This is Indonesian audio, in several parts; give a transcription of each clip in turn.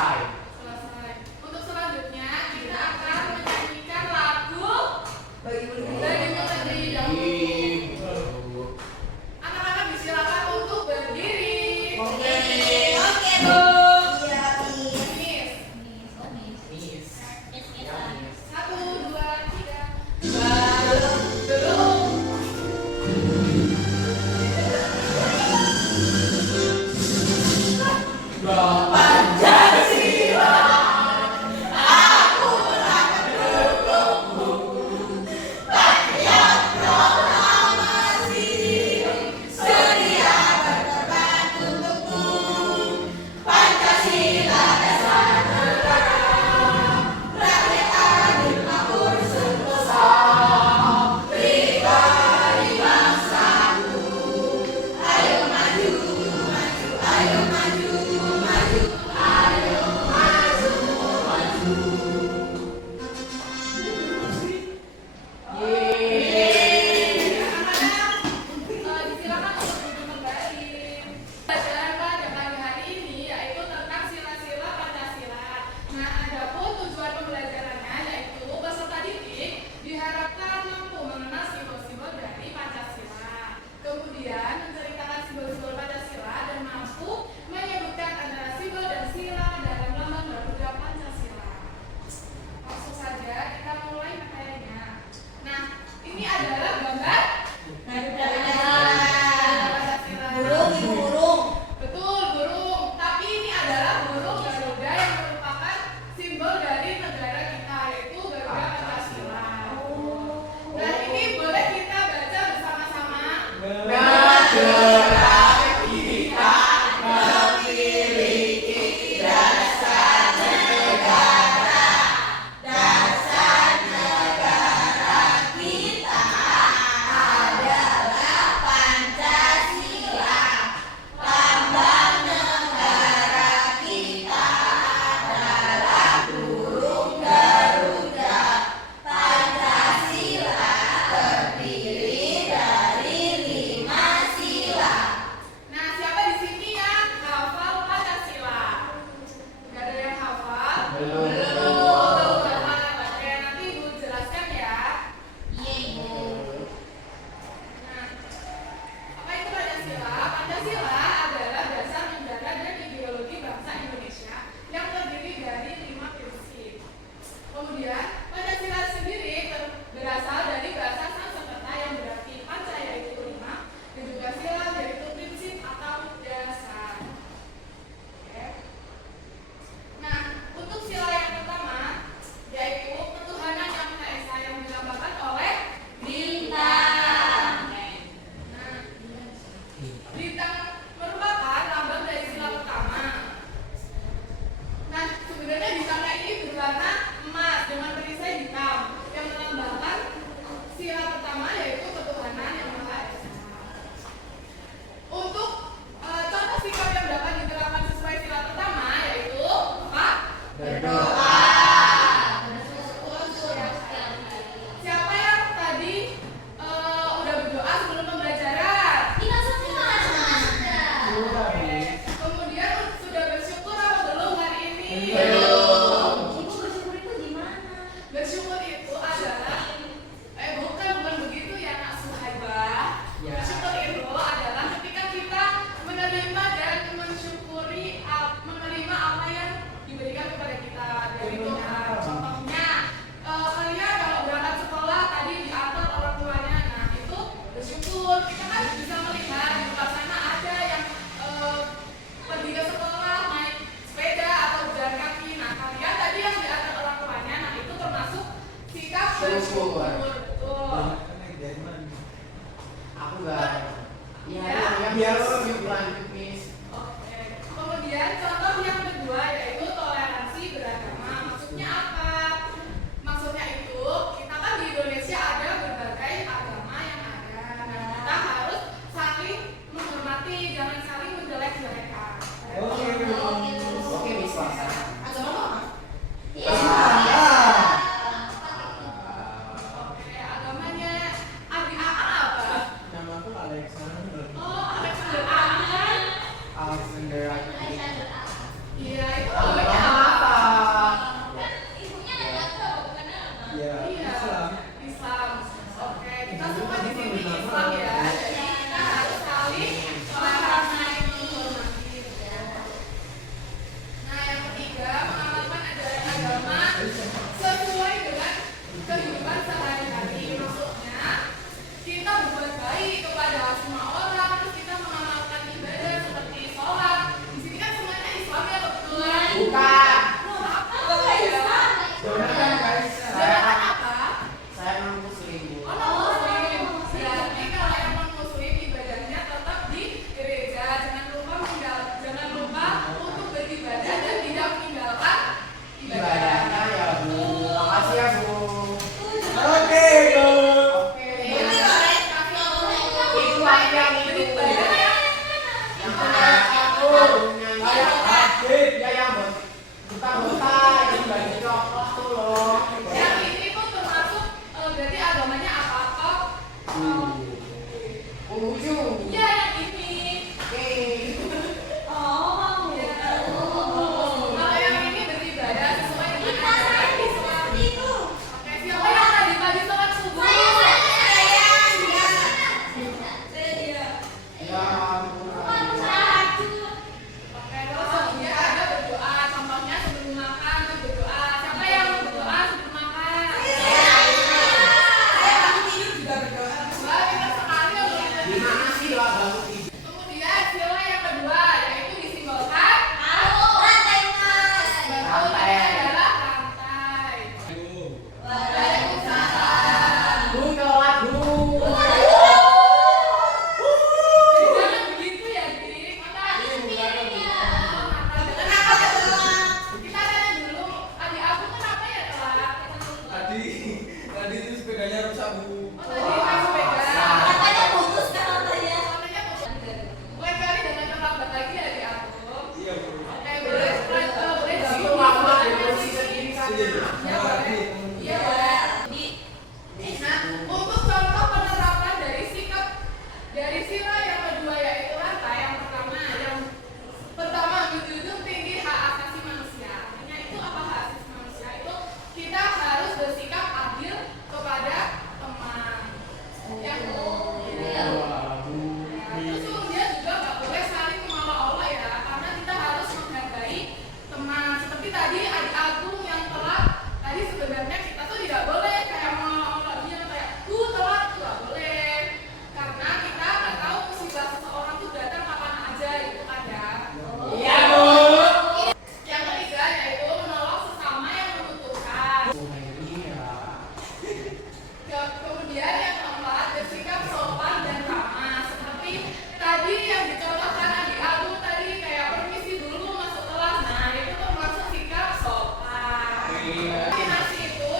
selesai. Untuk selanjutnya kita akan menyanyikan lagu Bagimu Negeri Dahulu. Anak-anak disilakan untuk berdiri. Oke. Bu. Iya, Miss. Miss. 1, 2, 3. Belum. Disilakan untuk duduk kembali. Pelajaran pada pagi hari ini yaitu tentang sila-sila Pancasila. Nah, adapun tujuan pembelajarannya yaitu peserta didik diharapkan mampu mengenal simbol-simbol dari Pancasila. Kemudian menceritakan simbol-simbol Pancasila dan mampu menyebutkan antara simbol dan sila dalam lambang Garuda Pancasila. Langsung saja kita mulai materinya. Nah, ini adalah gambar burung. Betul, burung. Tapi ini adalah burung Garuda yang merupakan simbol dari negara kita, yaitu Garuda Pancasila. Nah, ini boleh kita baca bersama-sama. Negara kita memiliki dasar negara. Dasar negara kita adalah Pancasila. Lambang negara kita adalah burung Garuda. Pancasila terdiri dari 5 sila. Nah, siapa di sini yang hafal Pancasila? Nggak ada yang hafal? Belum. Oke, nanti Ibu jelaskan ya. Iya, Ibu. Nah, apa itu Pancasila? Pancasila adalah dasar negara dan ideologi bangsa Indonesia yang terdiri dari 5 prinsip. Kemudian, Pancasila sendiri berasal dari bahasa Sanskerta yang berarti panca yaitu 5 dan juga sila yaitu prinsip atau dasar. Oke. Nah, untuk sila yang pertama yaitu ketuhanan yang Maha Esa yang dilambangkan oleh Bintang. Nah, bintang merupakan lambang dari sila pertama. Nah, sebenarnya bintangnya ini berwarna emas dengan perisai hitam yang melambangkan sila pertama yaitu ketuhanan yang Maha Esa. Untuk contoh sikap yang dapat diterapkan sesuai sila pertama yaitu apa? Berdoa. Siapa yang tadi udah berdoa sebelum pembelajaran? Oke. Kemudian sudah bersyukur apa belum hari ini? Belum. Ibu bersyukur itu gimana? Bersyukur itu adalah bukan begitu ya Nak Suhaibah. Ya. Bersyukur itu adalah ketika kita menerima dan menerima apa yang diberikan kepada kita dari Tuhan. Contohnya kalian kalau berangkat sekolah tadi diantar orang tuanya, nah itu bersyukur. Kita kan bisa melihat di luar sana ada yang pergi ke sekolah naik sepeda atau jalan kaki. Nah, kalian tadi yang diantar orang tuanya, nah itu termasuk sikap bersyukur. Betul. Aku enggak. Ya. Biar lebih lanjut, Miss. Oke. Kemudian contoh yang kedua yaitu toleransi beragama. Maksudnya apa? Maksudnya itu kita kan di Indonesia ada berbagai agama yang ada. Nah, kita harus saling menghormati, jangan saling menjelek-jelekan. Oke, Miss. Agama apa? Ah. Santai. adalah rantai. Waalaikumsalam. Bung telat bung. Jangan begitu ya, Dik. Kenapa telat? Kita tanya dulu, adik aku kenapa ya telat? Tadi itu sepedanya rusak, Bu. Oh, tadi pas sepeda. Katanya putus kan katanya. Katanya putus. Lain kali jangan terlambat lagi ya, adik aku. Iya, Bu. Oke, boleh boleh Itu dong. mama bersih sendiri kan. Iya, Iya, boleh. Iya, boleh. Nah, untuk contoh penerapan dari sikap dari sila yang kedua yaitu rantai, yang pertama menjunjung tinggi hak asasi manusia. Artinya itu apa hak asasi manusia? Itu kita harus bersikap adil kepada teman. Yang terus kemudian juga nggak boleh saling mengolok-olok ya, karena kita harus menghargai teman. Seperti tadi adik aku yang telat, tadi sebenarnya kita tuh tidak boleh kayak mengolok-olok dia kayak telat tuh nggak boleh, karena kita nggak tahu musibah seseorang tuh datang kapan aja gitu kan ya. Iya bu. Yang ketiga yaitu menolong sesama yang membutuhkan. Kemudian yang keempat, bersikap sopan dan ramah. Seperti tadi yang dicontohkan adik aku tadi kayak permisi dulu masuk kelas. Nah, itu termasuk sikap sopan. Koordinasi itu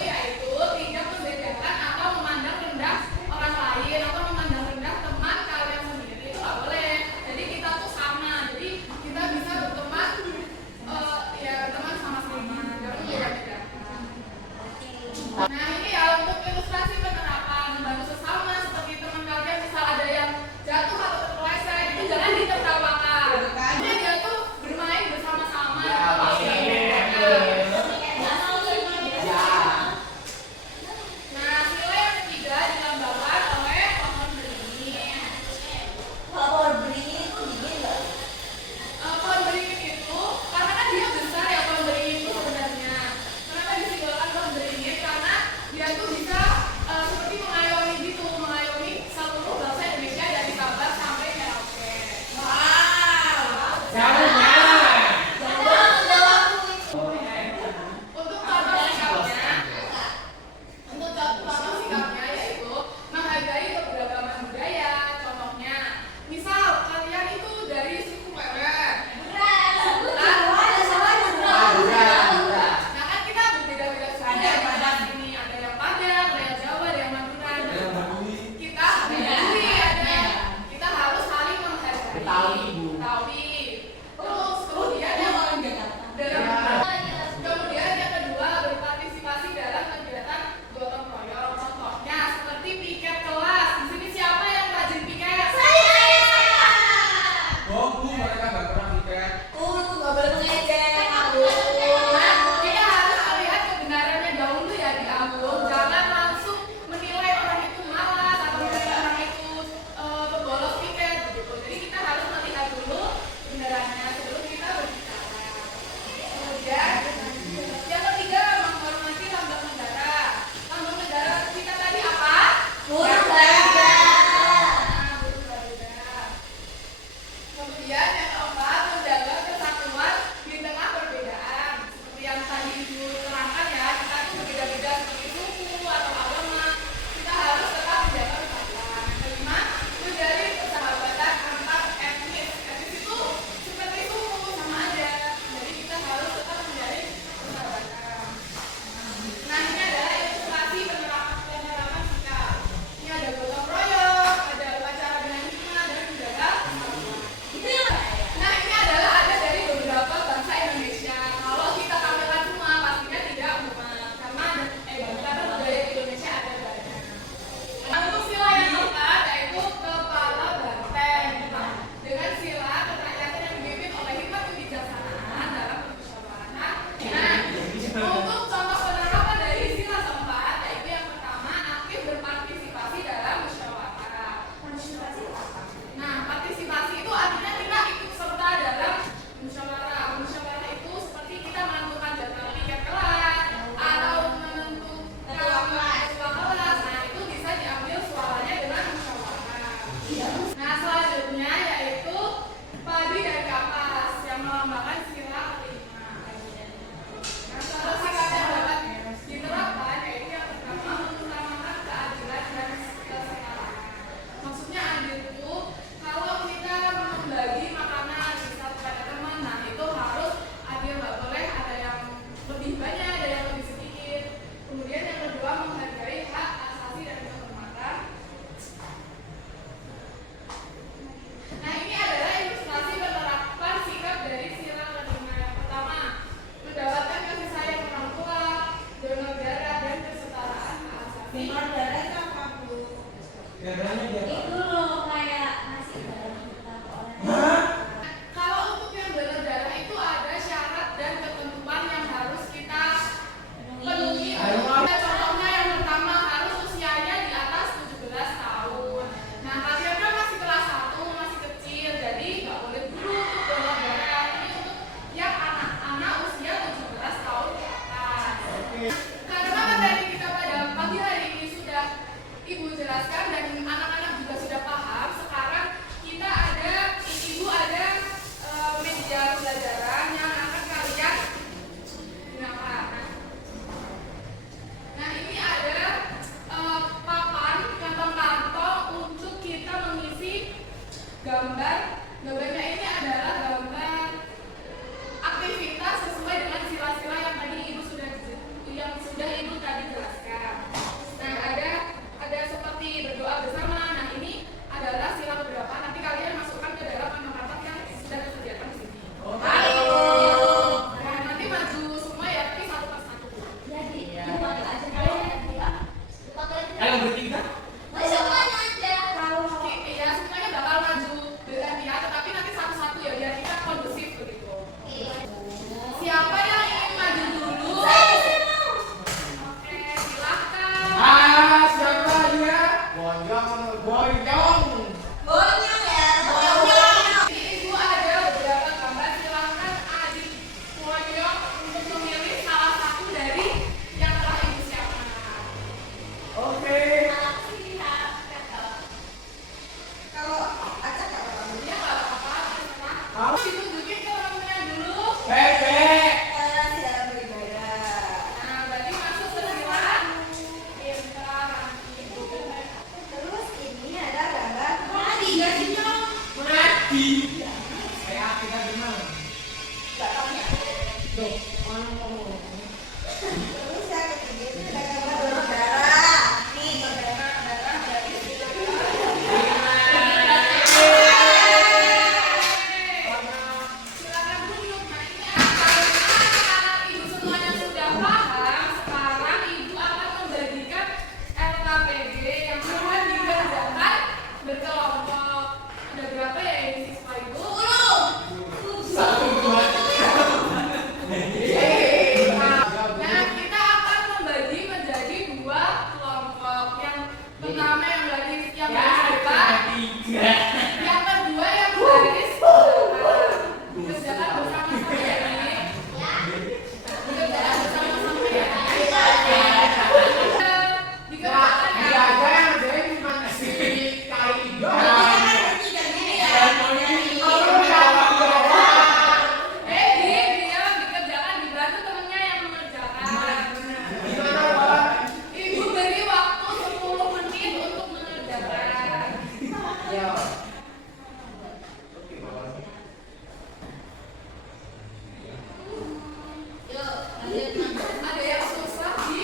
Mana ngomong? Terus yang ketiga itu ada gambar donor darah. Nih, donor darah dari Silakan duduk. Nah, ini anak-anak ibu semuanya sudah paham. Sekarang ibu akan membagikan LKPD yang akan dikerjakan berkelompok. Ada berapa ya ini siswa ibu? 10. Nah, kita akan membagi menjadi 2 kelompok. Yang pertama yang baris depan, yang kedua yang baris belakang. Kerjakan bersama-sama ya ini. Kerjakan bersama-sama ya. Dikerjakan Dia ya. aja yang jadi cuma si kali doang. Dia dikerjakan dibantu temennya yang mengerjakan. Gimana Bang? Ibu beri waktu 10 menit untuk mengerjakan. Ya. Ada yang susah di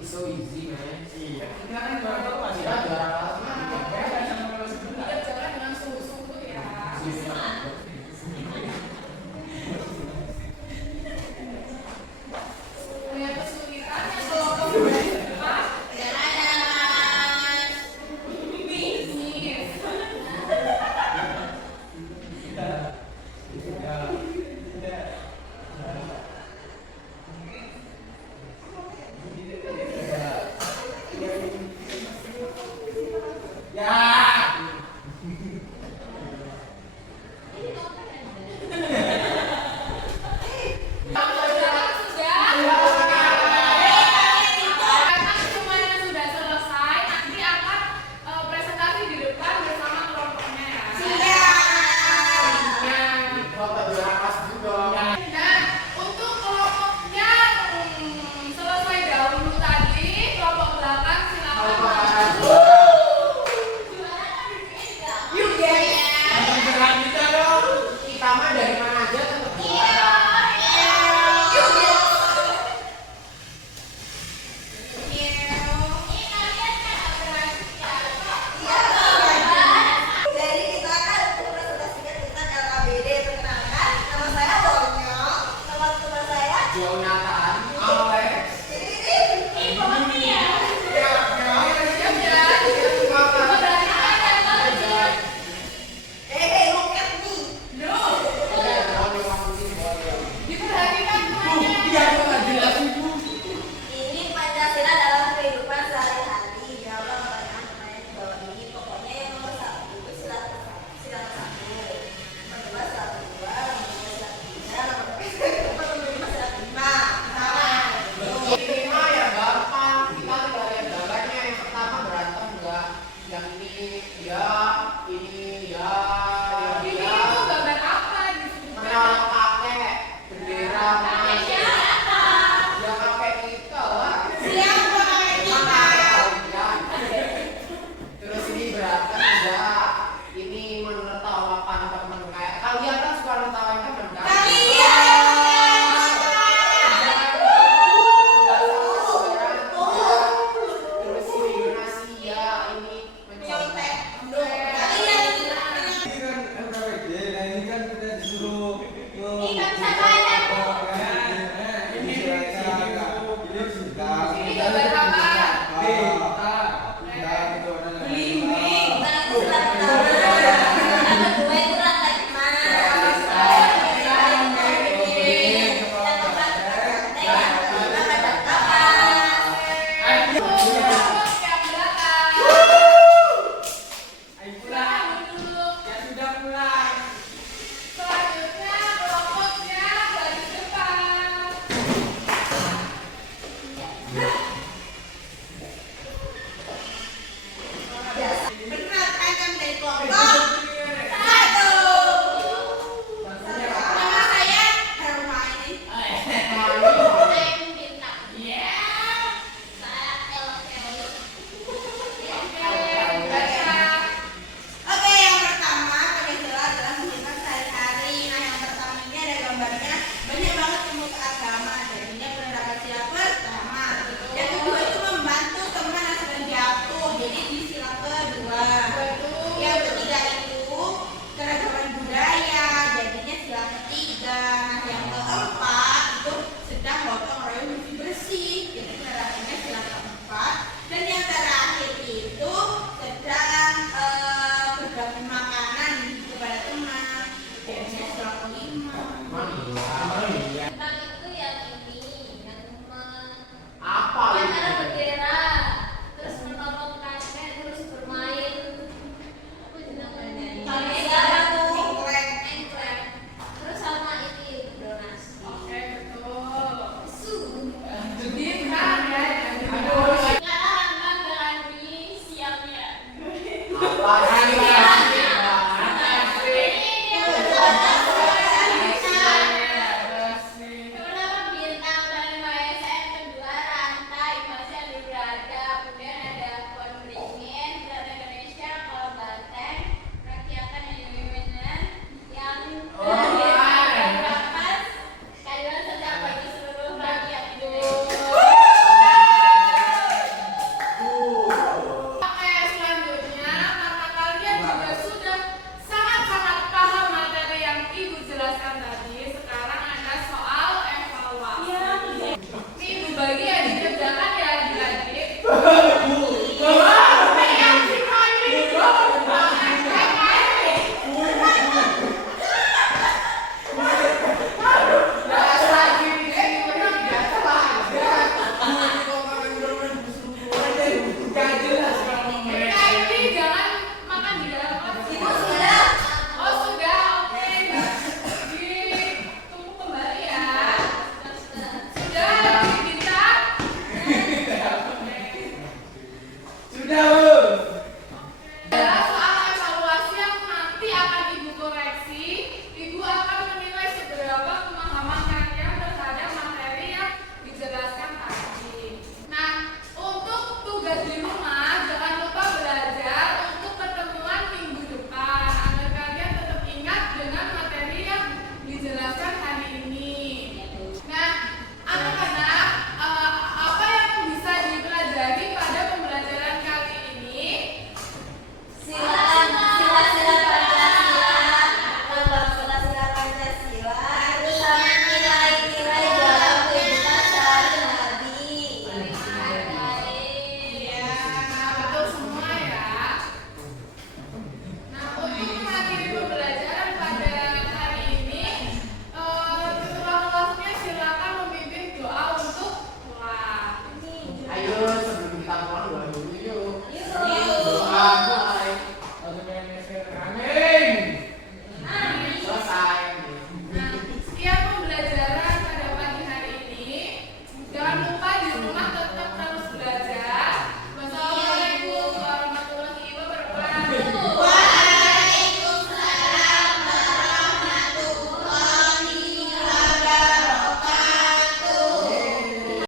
It's so easy man. Iya, kita kan baru tahu masih Kita ada. juara kelas mana? Beda sama kelas sebelah. dikerjakan dengan sungguh-sungguh ya. Punya kesulitannya kelompok depan. Bisnis. Ya. Kerjakan sudah. Karena semuanya sudah selesai, nanti akan presentasi di depan bersama kelompoknya ya. Bapak juara kelas juga. Nah, untuk kelompoknya selesai dahulu tadi, kelompok belakang silakan maju. Yuk, guys. Selanjutnya dong. Kita mah dari mana aja tetap juara. Yuk, guys. Jadi kita akan mempresentasikan tentang LKBD. Perkenalkan, nama saya Bonyok. Teman-teman saya. Jonathan, Alex. Ini pemanggilan. Siap ya. Memperhatikan ya, Bang. Hey, look at me. No. Boleh, boleh, boleh. Diperhatikan